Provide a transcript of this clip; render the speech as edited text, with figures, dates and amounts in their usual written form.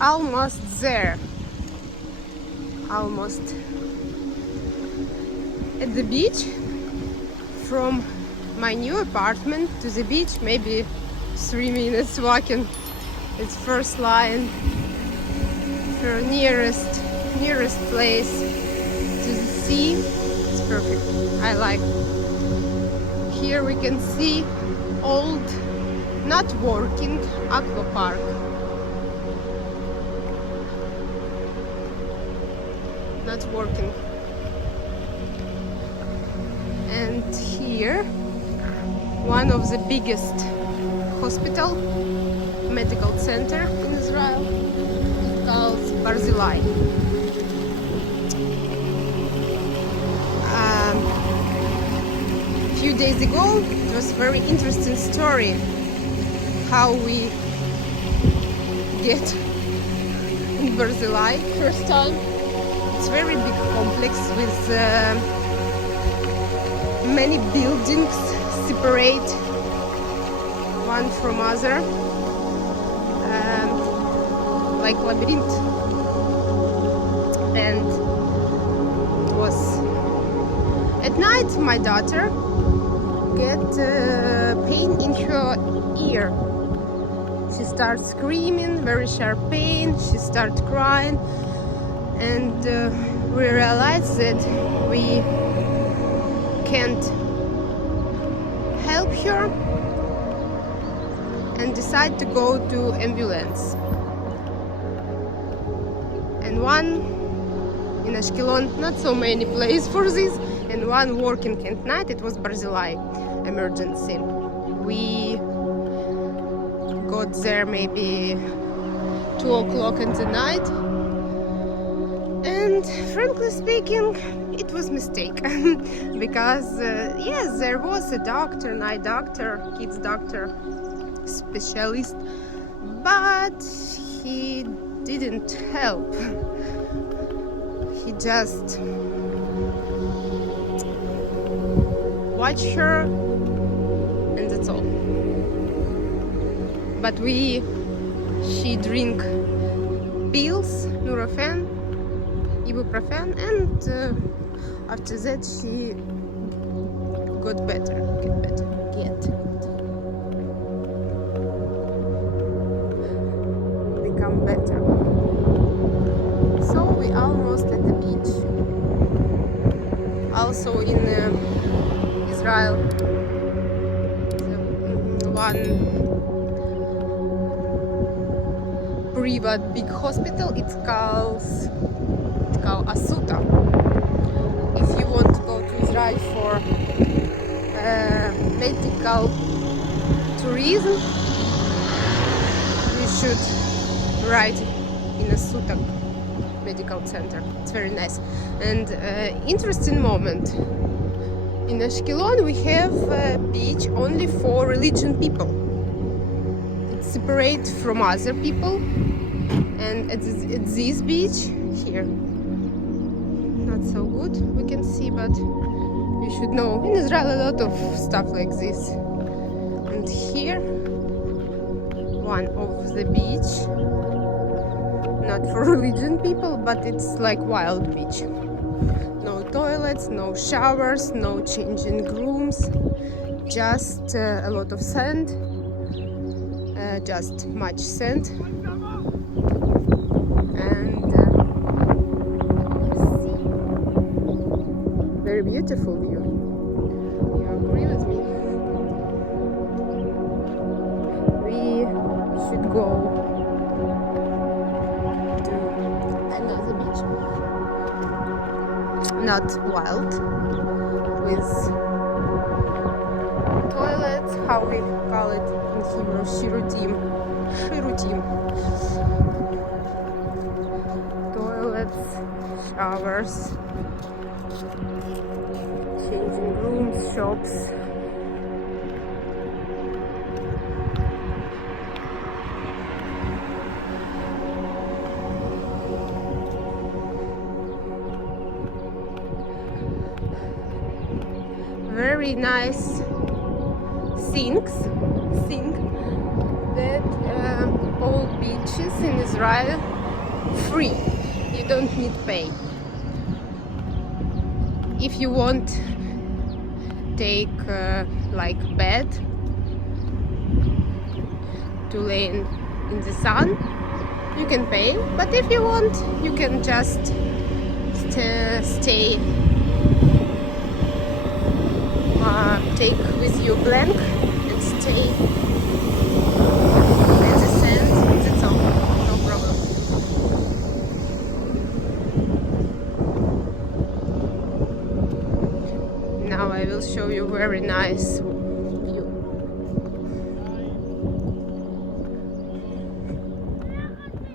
almost there. Almost at the beach. From my new apartment to the beach, maybe 3 minutes walking. It's first line for nearest place to the sea. It's perfect. I like. Here we can see old, not working aqua park. Not working. And here, one of the biggest hospital, medical center in Israel, called Barzilai. A few days ago, it was a very interesting story how we get in Barzilai first time. It's a very big complex with many buildings separate one from other, like labyrinth. And it was at night. My daughter get pain in her ear. She starts screaming, very sharp pain. She starts crying, and we realized that we can't help her and decide to go to ambulance. And one in Ashkelon, not so many places for this, and one working at night, it was Barzilai emergency. We got there maybe 2 o'clock in the night, and frankly speaking, it was a mistake because yes, there was a doctor, an eye doctor, kids doctor, specialist, but he didn't help. He just watched her, and that's all. But she drink pills, Nurofen, ibuprofen, and after that she got better, become better. So we almost at the beach. Also in Israel, one private big hospital. It's called Asuta. If you want to go to Israel for medical tourism, you should ride in Asuta medical center. It's very nice. And interesting moment. In Ashkelon we have a beach only for religion people. It's separate from other people. And at this beach here, not so good we can see, but you should know in Israel a lot of stuff like this. And here, one of the beach, not for religion people, but it's like wild beach. No toilets, no showers, no changing rooms, just a lot of sand, just much sand. And see, very beautiful view. You agree with me? We should go to another beach, not wild, with toilets, how we call it in Hebrew, shirutim. Toilets, showers, changing rooms, shops. Very nice thing that all beaches in Israel free. You don't need pay. If you want take like bed to lay in the sun, you can pay, but if you want, you can just stay, take with you blanket and stay at the sand. That's all, no problem. Now I will show you very nice